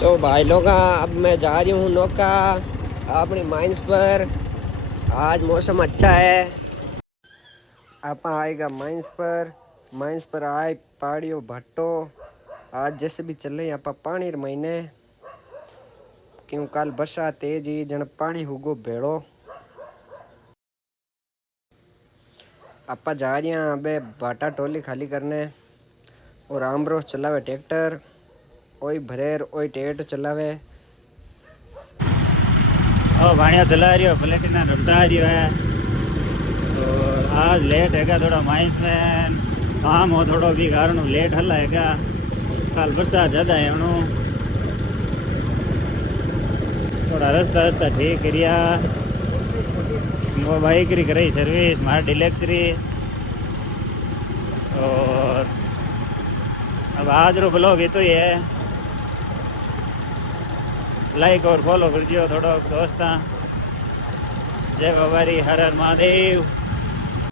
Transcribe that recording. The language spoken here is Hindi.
तो भाई लोग अब मैं जा रही हूँ नौका अपनी माइंस पर। आज मौसम अच्छा है। आप आएगा माइंस पर आए पहाड़ियों भट्टो। आज जैसे भी चल रही आप पानी महीने क्यों कल बरसात तेज ही जन पानी हुगो भेड़ो। आप जा रही हैं अबे भाटा टोली खाली करने और आमरोस चलावे ट्रैक्टर। ओई भरेर ओई टेट चलावे। ओ भाणिया चला रही हो प्लेटिना रपटा रही है। और आज लेट हैगा थोड़ा माइंस में काम हो थोड़ो भी कारण लेट हल हैगा। कल बरसात ज़्यादा है उन्हों थोड़ा रास्ता ठीक करिया। वो बाइक री कराई सर्विस मार डिलेक्स री। और अब आज रो ब्लॉग ये तो ही है। लाइक और फॉलो कर दियो थोड़ा दोस्ता। जय बाबा री हर हर महादेव।